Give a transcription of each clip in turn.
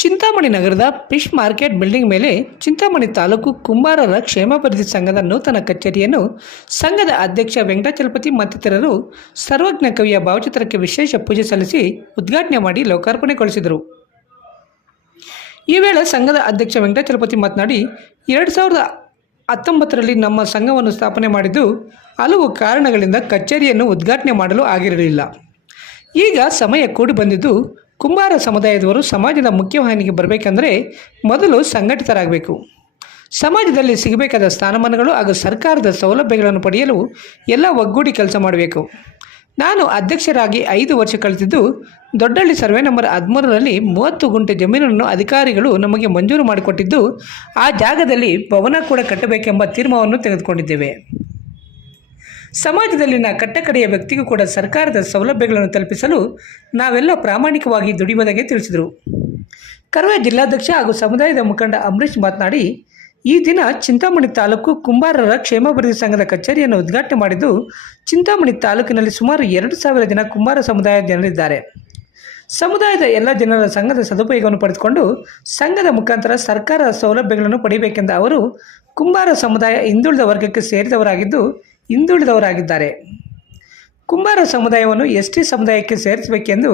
ಚಿಂತಾಮಣಿ ನಗರದ fish market building ಮೇಲೆ ಚಿಂತಾಮಣಿ ತಾಲೂಕು ಕುಂಬಾರರ ಕ್ಷೇಮಾಭಿವೃದ್ಧಿ ಸಂಘದ ನೂತನ ಕಚೇರಿಯನ್ನು ಸಂಘದ ಅಧ್ಯಕ್ಷ ವೆಂಕಟಾಚಲಪತಿ ಮತ್ತಿತರರು ಸರ್ವಜ್ಞ ಕವಿಯ ಭಾವಚಿತ್ರಕ್ಕೆ ವಿಶೇಷ ಪೂಜೆ ಸಲ್ಲಿಸಿ ಉದ್ಘಾಟನೆ ಮಾಡಿ ಲೋಕಾರ್ಪಣೆಗೊಳಿಸಿದರು. ಈ ವೇಳೆ ಸಂಘದ ಅಧ್ಯಕ್ಷ ವೆಂಕಟಾಚಲಪತಿ ಮಾತನಾಡಿ, ಎರಡು ಸಾವಿರದ ಹತ್ತೊಂಬತ್ತರಲ್ಲಿ ನಮ್ಮ ಸಂಘವನ್ನು ಸ್ಥಾಪನೆ ಮಾಡಿದ್ದು ಹಲವು ಕಾರಣಗಳಿಂದ ಕಚೇರಿಯನ್ನು ಉದ್ಘಾಟನೆ ಮಾಡಲು ಆಗಿರಲಿಲ್ಲ. ಈಗ ಸಮಯ ಕೂಡಿ ಬಂದಿದ್ದು ಕುಂಬಾರ ಸಮುದಾಯದವರು ಸಮಾಜದ ಮುಖ್ಯವಾಹಿನಿಗೆ ಬರಬೇಕೆಂದರೆ ಮೊದಲು ಸಂಘಟಿತರಾಗಬೇಕು. ಸಮಾಜದಲ್ಲಿ ಸಿಗಬೇಕಾದ ಸ್ಥಾನಮಾನಗಳು ಹಾಗೂ ಸರ್ಕಾರದ ಸೌಲಭ್ಯಗಳನ್ನು ಪಡೆಯಲು ಎಲ್ಲ ಒಗ್ಗೂಡಿ ಕೆಲಸ ಮಾಡಬೇಕು. ನಾನು ಅಧ್ಯಕ್ಷರಾಗಿ ಐದು ವರ್ಷ ಕಳೆದಿದ್ದು ದೊಡ್ಡಳ್ಳಿ ಸರ್ವೆ ನಂಬರ್ ಹದಿಮೂರರಲ್ಲಿ ಮೂವತ್ತು ಗುಂಟೆ ಜಮೀನನ್ನು ಅಧಿಕಾರಿಗಳು ನಮಗೆ ಮಂಜೂರು ಮಾಡಿಕೊಟ್ಟಿದ್ದು, ಆ ಜಾಗದಲ್ಲಿ ಭವನ ಕೂಡ ಕಟ್ಟಬೇಕೆಂಬ ತೀರ್ಮಾನವನ್ನು ತೆಗೆದುಕೊಂಡಿದ್ದೇವೆ. ಸಮಾಜದಲ್ಲಿನ ಕಟ್ಟಕಡೆಯ ವ್ಯಕ್ತಿಗೂ ಕೂಡ ಸರ್ಕಾರದ ಸೌಲಭ್ಯಗಳನ್ನು ತಲುಪಿಸಲು ನಾವೆಲ್ಲ ಪ್ರಾಮಾಣಿಕವಾಗಿ ದುಡಿಯುವುದಾಗಿ ತಿಳಿಸಿದರು. ಕರವೇ ಜಿಲ್ಲಾಧ್ಯಕ್ಷ ಹಾಗೂ ಸಮುದಾಯದ ಮುಖಂಡ ಅಂಬರೀಷ್ ಮಾತನಾಡಿ, ಈ ದಿನ ಚಿಂತಾಮಣಿ ತಾಲೂಕು ಕುಂಬಾರರ ಕ್ಷೇಮಾಭಿವೃದ್ಧಿ ಸಂಘದ ಕಚೇರಿಯನ್ನು ಉದ್ಘಾಟನೆ ಮಾಡಿದ್ದು, ಚಿಂತಾಮಣಿ ತಾಲೂಕಿನಲ್ಲಿ ಸುಮಾರು ಎರಡು ಸಾವಿರ ಜನ ಕುಂಬಾರ ಸಮುದಾಯದ ಜನರಿದ್ದಾರೆ. ಸಮುದಾಯದ ಎಲ್ಲ ಜನರ ಸಂಘದ ಸದುಪಯೋಗವನ್ನು ಪಡೆದುಕೊಂಡು ಸಂಘದ ಮುಖಾಂತರ ಸರ್ಕಾರದ ಸೌಲಭ್ಯಗಳನ್ನು ಪಡೆಯಬೇಕೆಂದ ಅವರು ಕುಂಬಾರ ಸಮುದಾಯ ಹಿಂದುಳಿದ ವರ್ಗಕ್ಕೆ ಸೇರಿದವರಾಗಿದ್ದು ಹಿಂದುಳಿದವರಾಗಿದ್ದಾರೆ. ಕುಂಬಾರ ಸಮುದಾಯವನ್ನು ಎಸ್ ಟಿ ಸಮುದಾಯಕ್ಕೆ ಸೇರಿಸಬೇಕೆಂದು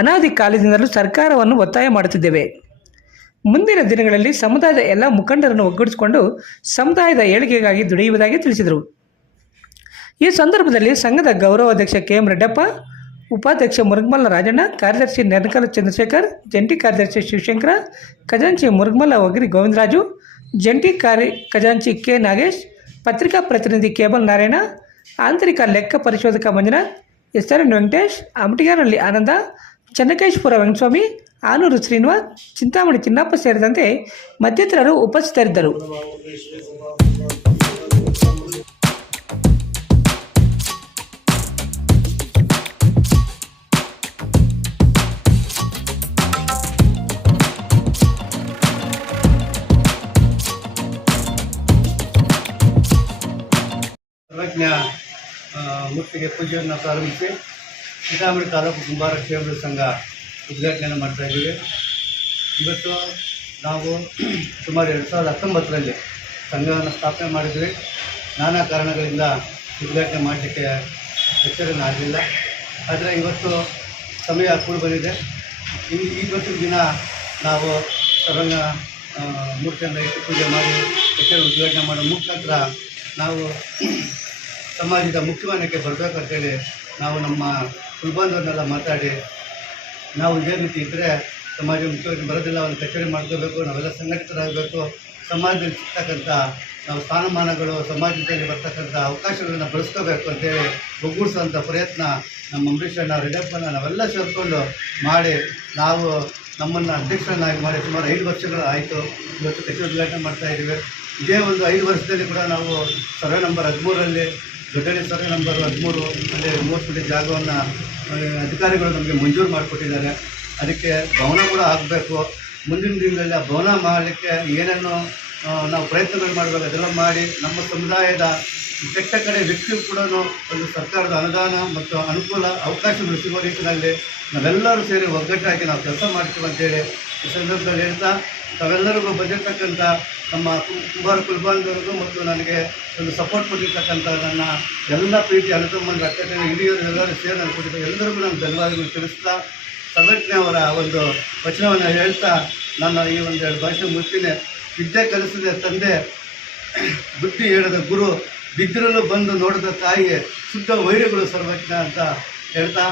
ಅನಾದಿ ಕಾಲದಿಂದಲೂ ಸರ್ಕಾರವನ್ನು ಒತ್ತಾಯ ಮಾಡುತ್ತಿದ್ದೇವೆ. ಮುಂದಿನ ದಿನಗಳಲ್ಲಿ ಸಮುದಾಯದ ಎಲ್ಲ ಮುಖಂಡರನ್ನು ಒಗ್ಗೂಡಿಸಿಕೊಂಡು ಸಮುದಾಯದ ಏಳಿಗೆಗಾಗಿ ದುಡಿಯುವುದಾಗಿ ತಿಳಿಸಿದರು. ಈ ಸಂದರ್ಭದಲ್ಲಿ ಸಂಘದ ಗೌರವಾಧ್ಯಕ್ಷ ಕೆ ಎಂ ರೆಡ್ಡಪ್ಪ, ಉಪಾಧ್ಯಕ್ಷ ಮುರುಗಮಲ್ಲ ರಾಜಣ್ಣ, ಕಾರ್ಯದರ್ಶಿ ನೆನಕಲ ಚಂದ್ರಶೇಖರ್, ಜಂಟಿ ಕಾರ್ಯದರ್ಶಿ ಶಿವಶಂಕರ, ಖಜಾಂಚಿ ಮುರುಗಮಲ್ಲ ಒಗರಿ ಗೋವಿಂದರಾಜು, ಜಂಟಿ ಕಾರ್ಯ ಖಜಾಂಚಿ ಕೆ ನಾಗೇಶ್ ಪತ್ರಿಕಾ ಪ್ರತಿನಿಧಿ ಕೇಬಲ್ ನಾರಾಯಣ ಆಂತರಿಕ ಲೆಕ್ಕ ಪರಿಶೋಧಕ Manjunath S R N Venkatesh Amatigarahalli Ananda Channakeshpura Venkataswamy Anur Srinivas Chintamani Chinnappa ಸೇರಿದಂತೆ ಮತ್ತಿತರರು ಉಪಸ್ಥಿತರಿದ್ದರು ಆ, ಮೂರ್ತಿಗೆ ಪೂಜೆಯನ್ನು ಪ್ರಾರಂಭಿಸಿ ಸೀತಾಮಣಿ ತಾಲೂಕು ಕುಂಬಾರ ಕ್ಷೇಮದ ಸಂಘ ಉದ್ಘಾಟನೆಯನ್ನು ಮಾಡ್ತಾ ಇದ್ದೀವಿ. ಇವತ್ತು ನಾವು ಸುಮಾರು ಎರಡು ಸಾವಿರದ ಹತ್ತೊಂಬತ್ತರಲ್ಲಿ ಸಂಘವನ್ನು ಸ್ಥಾಪನೆ ಮಾಡಿದ್ವಿ. ನಾನಾ ಕಾರಣಗಳಿಂದ ಉದ್ಘಾಟನೆ ಮಾಡಲಿಕ್ಕೆ ಹೆಚ್ಚರನ್ನು ಆಗಲಿಲ್ಲ ಆದರೆ ಇವತ್ತು ಸಮಯ ಕೂಡಿ ಬಂದಿದೆ. ಈ ಇವತ್ತಿನ ದಿನ ನಾವು ಸರಂಗ ಮೂರ್ತಿಯನ್ನು ಇಟ್ಟು ಪೂಜೆ ಮಾಡಿ ಹೆಚ್ಚರ ಉದ್ಘಾಟನೆ ಮಾಡೋ ಮುಖಾಂತರ ನಾವು ಸಮಾಜದ ಮುಖ್ಯವಾಹಿನಿಗೆ ಬರಬೇಕಂತೇಳಿ ನಾವು ನಮ್ಮ ಕುಲ್ಬಂಧವನ್ನೆಲ್ಲ ಮಾತಾಡಿ ನಾವು ಇದೇ ರೀತಿ ಇದ್ದರೆ ಸಮಾಜ ಮುಖ್ಯವಾಗಿ ಬರೋದಿಲ್ಲ ಒಂದು ಕಚೇರಿ ಮಾಡ್ಕೋಬೇಕು, ನಾವೆಲ್ಲ ಸಂಘಟಿತರಾಗಬೇಕು. ಸಮಾಜದಲ್ಲಿ ಸಿಗ್ತಕ್ಕಂಥ ನಾವು ಸ್ಥಾನಮಾನಗಳು, ಸಮಾಜದಲ್ಲಿ ಬರ್ತಕ್ಕಂಥ ಅವಕಾಶಗಳನ್ನು ಬಳಸ್ಕೋಬೇಕು ಅಂತೇಳಿ ಒಗ್ಗೂಡಿಸುವಂಥ ಪ್ರಯತ್ನ ನಮ್ಮ ಅಂಬರೀಷಣ್ಣ ರೆಡ್ಡಪ್ಪನ ನಾವೆಲ್ಲ ಸೇರಿಕೊಂಡು ಮಾಡಿ ನಾವು ನಮ್ಮನ್ನು ಅಧ್ಯಕ್ಷರನ್ನಾಗಿ ಮಾಡಿ ಸುಮಾರು ಐದು ವರ್ಷಗಳು ಆಯಿತು. ಇವತ್ತು ಕಚೇರಿ ಉದ್ಘಾಟನೆ ಮಾಡ್ತಾ ಇದ್ದೀವಿ. ಇದೇ ಒಂದು ಐದು ವರ್ಷದಲ್ಲಿ ಕೂಡ ನಾವು ಸರ್ವೆ ನಂಬರ್ ಹದಿಮೂರರಲ್ಲಿ ದೊಡ್ಡಳ್ಳಿ ಸರ್ವೆ ನಂಬರ್ ಹದಿಮೂರು ಅಲ್ಲಿ ಮೂವತ್ತು ಫೀಟ್ ಜಾಗವನ್ನು ಅಧಿಕಾರಿಗಳು ನಮಗೆ ಮಂಜೂರು ಮಾಡಿಕೊಟ್ಟಿದ್ದಾರೆ. ಅದಕ್ಕೆ ಭವನ ಕೂಡ ಆಗಬೇಕು ಮುಂದಿನ ದಿನಗಳಲ್ಲಿ ಆ ಭವನ ಮಾಡಲಿಕ್ಕೆ ಏನೇನು ನಾವು ಪ್ರಯತ್ನಗಳು ಮಾಡಬೇಕು ಅದೆಲ್ಲ ಮಾಡಿ ನಮ್ಮ ಸಮುದಾಯದ ಕೆಟ್ಟ ಕಡೆ ವ್ಯಕ್ತಿಗೂ ಕೂಡ ಒಂದು ಸರ್ಕಾರದ ಅನುದಾನ ಮತ್ತು ಅನುಕೂಲ ಅವಕಾಶಗಳು ಸಿಗುವ ರೀತಿಯಲ್ಲಿ ನಾವೆಲ್ಲರೂ ಸೇರಿ ಒಗ್ಗಟ್ಟಾಗಿ ನಾವು ಕೆಲಸ ಮಾಡ್ತೀವಿ ಅಂತೇಳಿ ಈ ಸಂದರ್ಭದಲ್ಲಿ ಹೇಳ್ತಾ, ತಾವೆಲ್ಲರಿಗೂ ಬಂದಿರತಕ್ಕಂಥ ನಮ್ಮ ಕುಂಬಾರ ಕುಲ್ಬಾಂಧವರಿಗೂ ಮತ್ತು ನನಗೆ ಒಂದು ಸಪೋರ್ಟ್ ಕೊಟ್ಟಿರ್ತಕ್ಕಂಥ ನನ್ನ ಎಲ್ಲ ಪ್ರೀತಿ ಅನುತಮ್ಮನ ಅಕ್ಕ ಹಿರಿಯರು ಎಲ್ಲರೂ ಸೇರಿ ನಾನು ಕೊಟ್ಟಿದ್ದೆ ಎಲ್ಲರಿಗೂ ನಾನು ಧನ್ಯವಾದಗಳು ತಿಳಿಸ್ತಾ ಸರ್ವಜ್ಞ ಅವರ ಒಂದು ವಚನವನ್ನು ಹೇಳ್ತಾ ನನ್ನ ಈ ಒಂದು ಎರಡು ಭಾಷೆ ಮುಗ್ತೀನಿ ವಿದ್ಯೆ ಕಲಿಸಿದ ತಂದೆ, ಬುದ್ಧಿ ಹೇಳದ ಗುರು, ಬಿದ್ದಿರಲು ಬಂದು ನೋಡಿದ ತಾಯಿಗೆ ಶುದ್ಧ ವೈರಗಳು ಸರ್ವಜ್ಞ ಅಂತ ಹೇಳ್ತಾ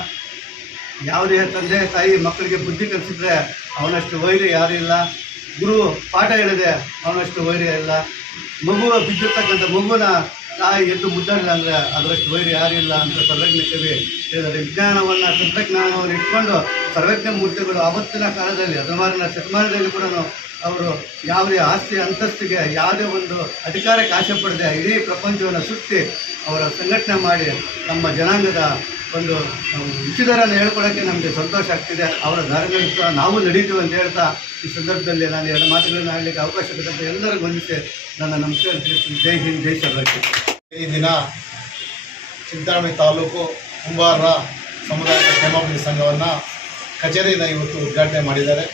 ಯಾವುದೇ ತಂದೆ ತಾಯಿ ಮಕ್ಕಳಿಗೆ ಬುದ್ಧಿ ಕಲಿಸಿದ್ರೆ ಅವನಷ್ಟು ವೈರಿ ಯಾರೂ ಇಲ್ಲ. ಗುರು ಪಾಠ ಹೇಳಿದೆ, ಅವನಷ್ಟು ವೈರಿ ಇಲ್ಲ. ಮಗು ಬಿದ್ದಿರ್ತಕ್ಕಂಥ ಮಗುನ ತಾಯಿ ಎದ್ದು ಮುದ್ದಾಡಿಲ್ಲ ಅಂದರೆ ಅದರಷ್ಟು ವೈರಿ ಯಾರಿಲ್ಲ ಅಂತ ಸರ್ವಜ್ಞ ಕವಿ ಹೇಳಿದರೆ ವಿಜ್ಞಾನವನ್ನು ತಂತ್ರಜ್ಞಾನವನ್ನು ಇಟ್ಕೊಂಡು ಸರ್ವಜ್ಞ ಮೂರ್ತಿಗಳು ಆವತ್ತಿನ ಕಾಲದಲ್ಲಿ, ಹದಿನಾರನ ಶತಮಾನದಲ್ಲಿ ಕೂಡ ಅವರು ಯಾವುದೇ ಆಸ್ತಿ ಅಂತಸ್ತಿಗೆ ಯಾವುದೇ ಒಂದು ಅಧಿಕಾರಕ್ಕೆ ಆಸೆ ಪಡೆದೇ ಇಡೀ ಪ್ರಪಂಚವನ್ನು ಸುತ್ತಿ ಅವರ ಸಂಘಟನೆ ಮಾಡಿ ನಮ್ಮ ಜನಾಂಗದ ಒಂದು ಉಚಿತರನ್ನು ಹೇಳ್ಕೊಳ್ಳೋಕ್ಕೆ ನಮಗೆ ಸಂತೋಷ ಆಗ್ತಿದೆ. ಅವರ ಧಾರ್ಮಿಕ ನಾವು ನಡೀತೀವಿ ಅಂತ ಹೇಳ್ತಾ ಈ ಸಂದರ್ಭದಲ್ಲಿ ನಾನು ಎರಡು ಮಾತುಗಳನ್ನು ಆಡಲಿಕ್ಕೆ ಅವಕಾಶ ಕೊಟ್ಟಂತೆ ಎಲ್ಲರಿಗೂ ವಂದಿಸಿ ನನ್ನ ನಮಸ್ಕಾರ ತಿಳಿಸ್ತೀನಿ. ಜೈ ಹಿಂದ್, ಜೈ ಸರ್ವಕ್ಕೆ ಈ ದಿನ ಚಿಂತಾಮಣಿ ತಾಲೂಕು ಕುಂಬಾರ ಸಮುದಾಯದ ಕ್ಷೇಮಾಭಿವೃದ್ಧಿ ಸಂಘವನ್ನು ಕಚೇರಿಯನ್ನು ಇವತ್ತು ಉದ್ಘಾಟನೆ ಮಾಡಿದ್ದಾರೆ.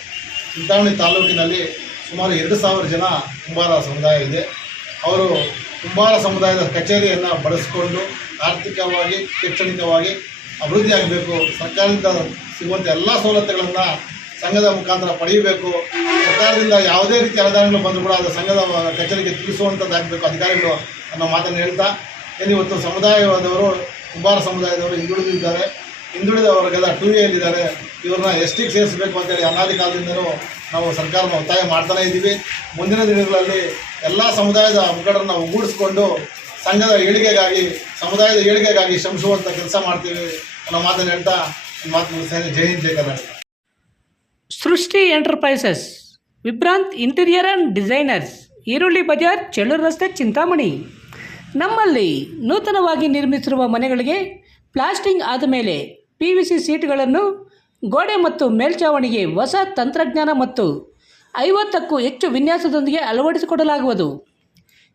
ಚಿಂತಾಮಣಿ ತಾಲೂಕಿನಲ್ಲಿ ಸುಮಾರು ಎರಡು ಸಾವಿರ ಜನ ಕುಂಬಾರ ಸಮುದಾಯ ಇದೆ. ಅವರು ಕುಂಬಾರ ಸಮುದಾಯದ ಕಚೇರಿಯನ್ನು ಬಳಸಿಕೊಂಡು ಆರ್ಥಿಕವಾಗಿ, ಶೈಕ್ಷಣಿಕವಾಗಿ ಅಭಿವೃದ್ಧಿ ಆಗಬೇಕು. ಸರ್ಕಾರದಿಂದ ಸಿಗುವಂಥ ಎಲ್ಲ ಸವಲತ್ತುಗಳನ್ನು ಸಂಘದ ಮುಖಾಂತರ ಪಡೆಯಬೇಕು. ಸರ್ಕಾರದಿಂದ ಯಾವುದೇ ರೀತಿಯ ಅನುದಾನಗಳು ಬಂದರೂ ಕೂಡ ಅದು ಸಂಘದ ಕಚೇರಿಗೆ ತಿಳಿಸುವಂಥದ್ದಾಗಬೇಕು ಅಧಿಕಾರಿಗಳು ಅನ್ನೋ ಮಾತನ್ನು ಹೇಳ್ತಾ, ಏನು ಇವತ್ತು ಸಮುದಾಯದವರು, ಕುಂಬಾರ ಸಮುದಾಯದವರು ಹಿಂದುಳಿದಿದ್ದಾರೆ. ಹಿಂದುಳಿದ ವರ್ಗದ ಟು ಎಲ್ಲಿದ್ದಾರೆ ಇವ್ರನ್ನ ಎಸ್ ಟಿಗೆ ಸೇರಿಸಬೇಕು ಅಂತೇಳಿ ಅನಾದಿ ಕಾಲದಿಂದಲೂ ನಾವು ಸರ್ಕಾರನ ಒತ್ತಾಯ ಮಾಡ್ತಾನೇ ಇದ್ದೀವಿ. ಮುಂದಿನ ದಿನಗಳಲ್ಲಿ ಎಲ್ಲ ಸಮುದಾಯದ ಮುಖಂಡರನ್ನ ಒಗ್ಗೂಡಿಸ್ಕೊಂಡು ಸಂಘದ ಏಳಿಗೆಗಾಗಿ, ಸಮುದಾಯದ ಏಳಿಗೆಗಾಗಿ ಶ್ರಮಿಸುವಂಥ ಕೆಲಸ ಮಾಡ್ತೀವಿ ಅನ್ನೋ ಮಾತನ್ನು ಹೇಳ್ತಾ ಮಾತು ಮುಗಿಸ್ತೇನೆ ಜೈ ಹಿಂದ್, ಜೈ Karnataka. Srishti enterprises, Vibhrant interior and designers, Eerulli Bazaar, Chellur ರಸ್ತೆ, ಚಿಂತಾಮಣಿ. ನಮ್ಮಲ್ಲಿ ನೂತನವಾಗಿ ನಿರ್ಮಿಸಿರುವ ಮನೆಗಳಿಗೆ ಪ್ಲಾಸ್ಟಿಂಗ್ ಆದ ಮೇಲೆ ಪಿ ವಿ ಸಿ ಸೀಟ್ಗಳನ್ನು ಗೋಡೆ ಮತ್ತು ಮೇಲ್ಛಾವಣಿಗೆ ಹೊಸ ತಂತ್ರಜ್ಞಾನ ಮತ್ತು ಐವತ್ತಕ್ಕೂ ಹೆಚ್ಚು ವಿನ್ಯಾಸದೊಂದಿಗೆ ಅಳವಡಿಸಿಕೊಡಲಾಗುವುದು.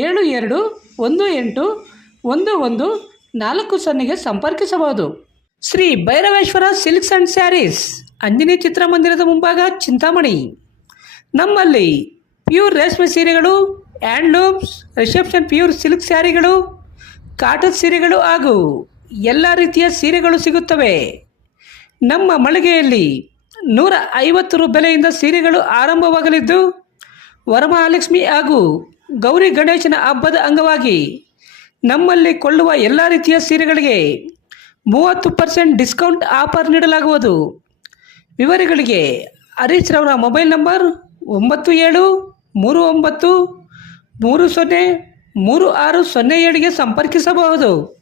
ಏಳು ಎರಡು ಒಂದು ಎಂಟು ಒಂದು ಒಂದು ನಾಲ್ಕು ಸೊನ್ನೆಗೆ ಸಂಪರ್ಕಿಸಬಹುದು. Shri Bhairaveshwara silks and sarees, Anjani ಚಿತ್ರಮಂದಿರದ ಮುಂಭಾಗ ಚಿಂತಾಮಣಿ. ನಮ್ಮಲ್ಲಿ ಪ್ಯೂರ್ ರೇಷ್ಮೆ ಸೀರೆಗಳು, ಹ್ಯಾಂಡ್ಲೂಮ್ಸ್, ರಿಸೆಪ್ಷನ್ ಪ್ಯೂರ್ ಸಿಲ್ಕ್ ಸ್ಯಾರಿಗಳು, ಕಾಟನ್ ಸೀರೆಗಳು ಹಾಗೂ ಎಲ್ಲ ರೀತಿಯ ಸೀರೆಗಳು ಸಿಗುತ್ತವೆ. ನಮ್ಮ ಮಳಿಗೆಯಲ್ಲಿ ನೂರ ಐವತ್ತು ರು ಬೆಲೆಯಿಂದ ಸೀರೆಗಳು ಆರಂಭವಾಗಲಿದ್ದು, ವರಮಹಾಲಕ್ಷ್ಮಿ ಹಾಗೂ ಗೌರಿ ಗಣೇಶನ ಹಬ್ಬದ ಅಂಗವಾಗಿ ನಮ್ಮಲ್ಲಿ ಕೊಳ್ಳುವ ಎಲ್ಲ ರೀತಿಯ ಸೀರೆಗಳಿಗೆ ಮೂವತ್ತು ಪರ್ಸೆಂಟ್ ಡಿಸ್ಕೌಂಟ್ ಆಫರ್ ನೀಡಲಾಗುವುದು. ವಿವರಗಳಿಗೆ ಹರೀಶ್ ರವರ ಮೊಬೈಲ್ ನಂಬರ್ ಒಂಬತ್ತು ಏಳು ಮೂರು ಒಂಬತ್ತು ಮೂರು ಸೊನ್ನೆ ಮೂರು ಆರು ಸೊನ್ನೆ ಏಳಿಗೆ ಸಂಪರ್ಕಿಸಬಹುದು.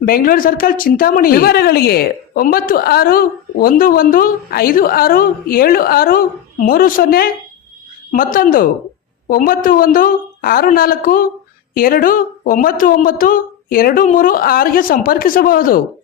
Bengaluru circle Chintamani. ವಿವರಗಳಿಗೆ ಒಂಬತ್ತು ಆರು ಒಂದು ಒಂದು ಐದು ಆರು ಏಳು ಆರು ಮೂರು ಸೊನ್ನೆ ಮತ್ತೊಂದು ಒಂಬತ್ತು ಒಂದು ಆರು ನಾಲ್ಕು ಎರಡು ಒಂಬತ್ತು ಒಂಬತ್ತು ಎರಡು ಮೂರು ಆರಿಗೆ ಸಂಪರ್ಕಿಸಬಹುದು.